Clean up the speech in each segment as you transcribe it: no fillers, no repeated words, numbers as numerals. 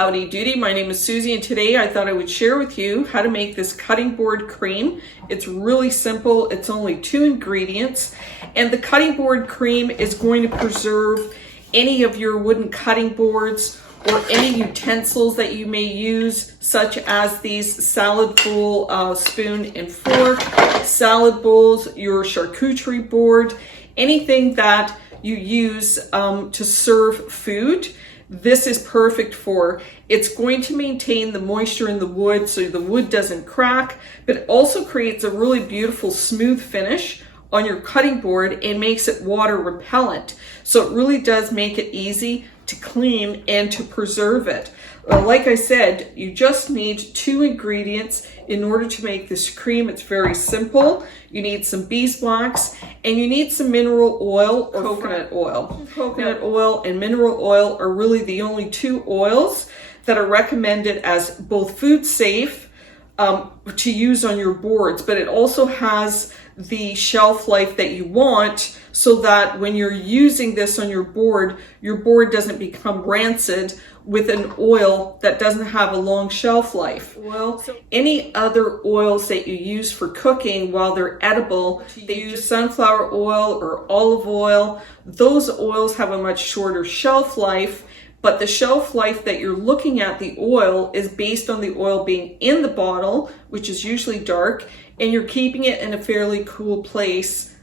Howdy doody, my name is Susie and today I thought I would share with you how to make this cutting board cream. It's really simple, it's only 2 ingredients, and the cutting board cream is going to preserve any of your wooden cutting boards or any utensils that you may use, such as these salad bowl, spoon and fork, salad bowls, your charcuterie board, anything that you use to serve food. This is perfect for. It's going to maintain the moisture in the wood so the wood doesn't crack, but it also creates a really beautiful smooth finish on your cutting board and makes it water repellent. So it really does make it easy to clean and to preserve it. Like I said, you just need 2 ingredients in order to make this cream. It's very simple. You need some beeswax and you need some mineral oil or coconut oil. Coconut oil and mineral oil are really the only 2 oils that are recommended as both food safe to use on your boards, but it also has the shelf life that you want so that when you're using this on your board doesn't become rancid with an oil that doesn't have a long shelf life. Well, any other oils that you use for cooking while they're edible, they use sunflower oil or olive oil. Those oils have a much shorter shelf life, but the shelf life that you're looking at the oil is based on the oil being in the bottle, which is usually dark, and you're keeping it in a fairly cool place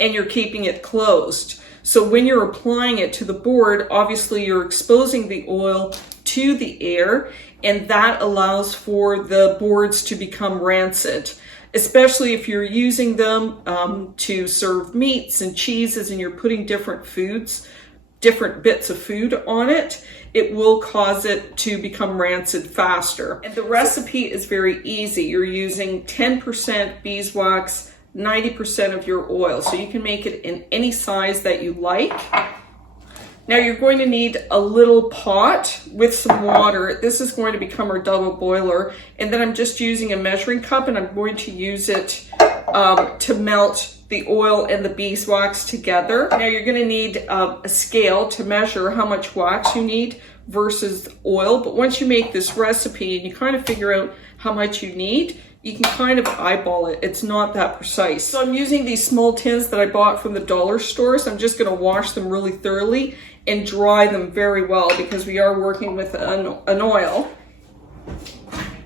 and you're keeping it closed. So when you're applying it to the board, obviously you're exposing the oil to the air, and that allows for the boards to become rancid, especially if you're using them to serve meats and cheeses and you're putting different bits of food on it. It will cause it to become rancid faster. And the recipe is very easy. You're using 10% beeswax, 90% of your oil. So you can make it in any size that you like. Now you're going to need a little pot with some water. This is going to become our double boiler. And then I'm just using a measuring cup and I'm going to use it to melt the oil and the beeswax together. Now you're going to need a scale to measure how much wax you need versus oil. But once you make this recipe and you kind of figure out how much you need, you can kind of eyeball it. It's not that precise. So I'm using these small tins that I bought from the dollar store. So I'm just going to wash them really thoroughly and dry them very well because we are working with an oil.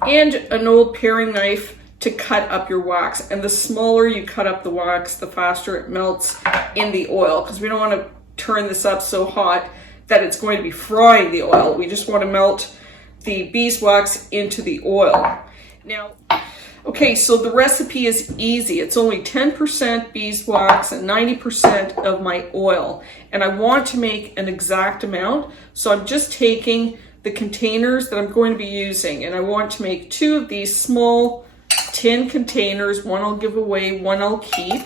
And an old paring knife to cut up your wax. And the smaller you cut up the wax, the faster it melts in the oil, because we don't want to turn this up so hot that it's going to be frying the oil. We just want to melt the beeswax into the oil. Now, okay, so the recipe is easy. It's only 10% beeswax and 90% of my oil. And I want to make an exact amount, so I'm just taking the containers that I'm going to be using, and I want to make 2 of these small tin containers. One I'll give away, one I'll keep.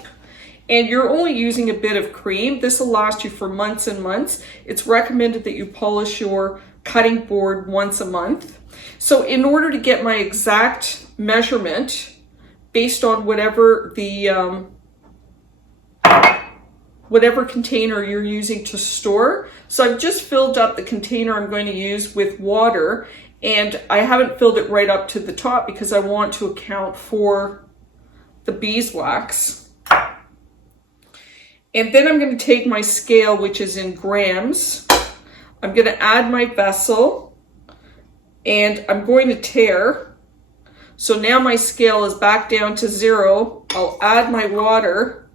And you're only using a bit of cream. This will last you for months and months. It's recommended that you polish your cutting board once a month. So in order to get my exact measurement based on whatever the whatever container you're using to store, so I've just filled up the container I'm going to use with water. And I haven't filled it right up to the top because I want to account for the beeswax. And then I'm going to take my scale, which is in grams. I'm going to add my vessel and I'm going to tare. So now my scale is back down to 0. I'll add my water.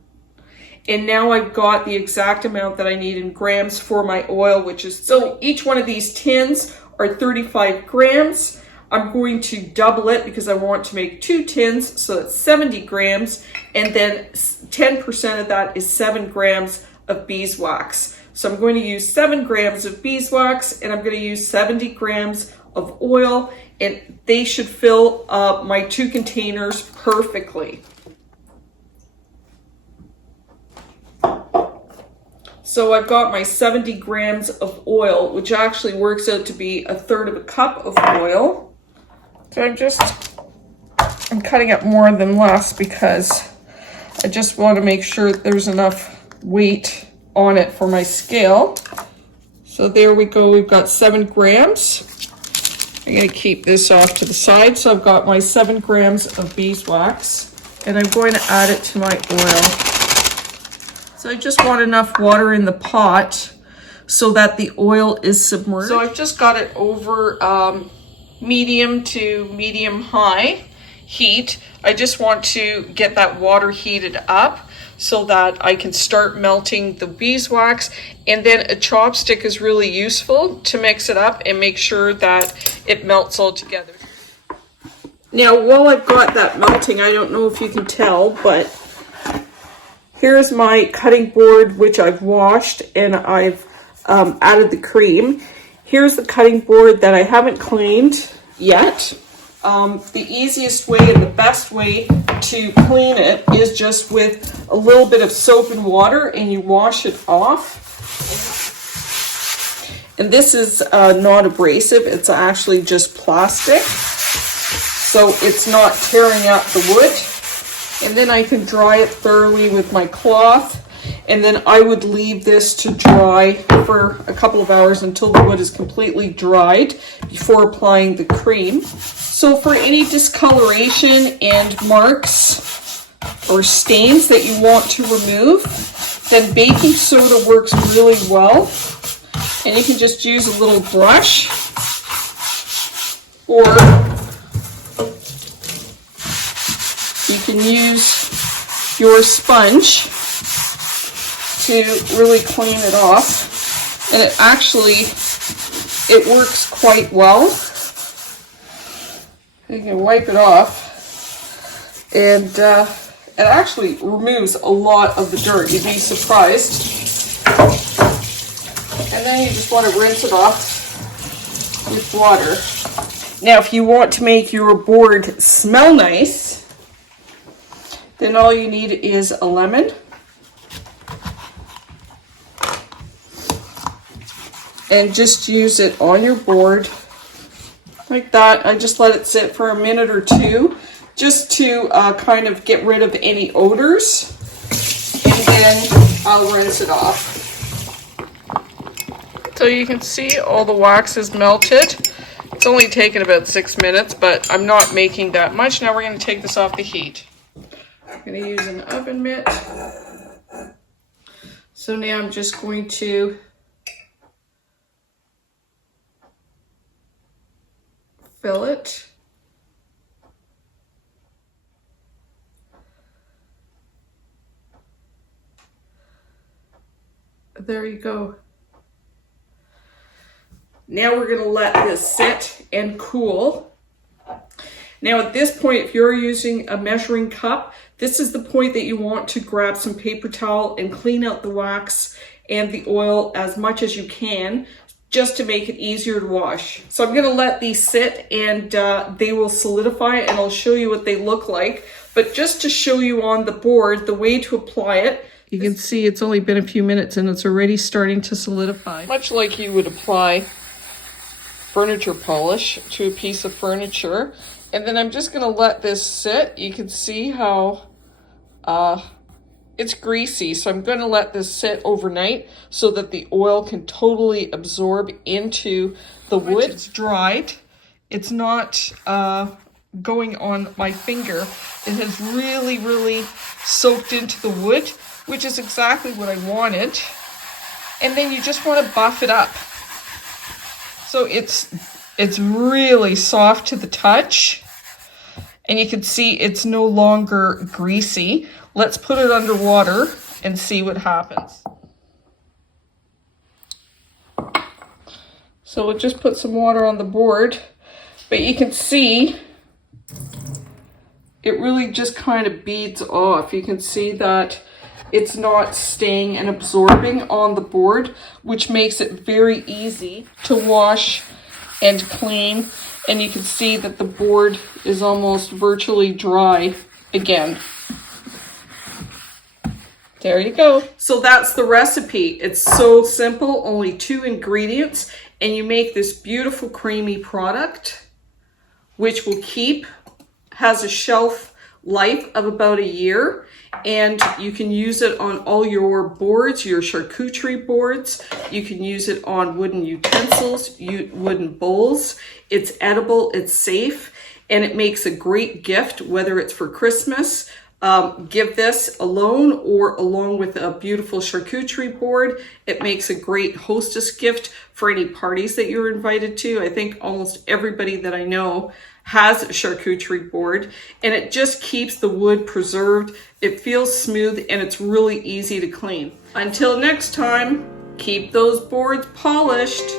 And now I've got the exact amount that I need in grams for my oil, which is, so each one of these tins are 35 grams. I'm going to double it because I want to make 2 tins, so that's 70 grams, and then 10% of that is 7 grams of beeswax. So I'm going to use 7 grams of beeswax, and I'm going to use 70 grams of oil, and they should fill my 2 containers perfectly. So I've got my 70 grams of oil, which actually works out to be 1/3 of a cup of oil. So I'm cutting up more than less because I just want to make sure there's enough weight on it for my scale. So there we go, we've got 7 grams. I'm going to keep this off to the side. So I've got my 7 grams of beeswax, and I'm going to add it to my oil. So I just want enough water in the pot so that the oil is submerged. So I've just got it over medium to medium high heat. I just want to get that water heated up so that I can start melting the beeswax, and then a chopstick is really useful to mix it up and make sure that it melts all together. Now while I've got that melting, I don't know if you can tell, but here's my cutting board which I've washed, and I've added the cream. Here's the cutting board that I haven't cleaned yet. The easiest way and the best way to clean it is just with a little bit of soap and water, and you wash it off. And this is not abrasive, it's actually just plastic, so it's not tearing up the wood. And then I can dry it thoroughly with my cloth, and then I would leave this to dry for a couple of hours until the wood is completely dried before applying the cream. So for any discoloration and marks or stains that you want to remove, then baking soda works really well. And you can just use a little brush, or you can use your sponge to really clean it off. And it works quite well. You can wipe it off, and it actually removes a lot of the dirt. You'd be surprised. And then you just want to rinse it off with water. Now, if you want to make your board smell nice, then all you need is a lemon. And just use it on your board like that. I just let it sit for a minute or two just to kind of get rid of any odors, and then I'll rinse it off. So you can see all the wax is melted. It's only taken about 6 minutes, but I'm not making that much. Now we're going to take this off the heat. I'm going to use an oven mitt. So now I'm just going to fill it. There you go. Now we're going to let this sit and cool. Now at this point, if you're using a measuring cup, this is the point that you want to grab some paper towel and clean out the wax and the oil as much as you can, just to make it easier to wash. So I'm gonna let these sit, and they will solidify, and I'll show you what they look like. But just to show you on the board, the way to apply it, you can see it's only been a few minutes and it's already starting to solidify. Much like you would apply furniture polish to a piece of furniture. And then I'm just gonna let this sit. You can see how it's greasy, so I'm going to let this sit overnight so that the oil can totally absorb into the wood. It's dried. It's not going on my finger. It has really, really soaked into the wood, which is exactly what I wanted. And then you just want to buff it up. So it's really soft to the touch. And you can see it's no longer greasy. Let's put it under water and see what happens. So we'll just put some water on the board, but you can see it really just kind of beads off. You can see that it's not staying and absorbing on the board, which makes it very easy to wash and clean. And you can see that the board is almost virtually dry again. There you go. So that's the recipe. It's so simple, only 2 ingredients, and you make this beautiful creamy product, which will keep, has a shelf life of about a year, and you can use it on all your boards, your charcuterie boards. You can use it on wooden utensils, wooden bowls. It's edible, it's safe, and it makes a great gift, whether it's for Christmas. Give this alone or along with a beautiful charcuterie board. It makes a great hostess gift for any parties that you're invited to. I think almost everybody that I know has a charcuterie board, and it just keeps the wood preserved. It feels smooth and it's really easy to clean. Until next time, keep those boards polished.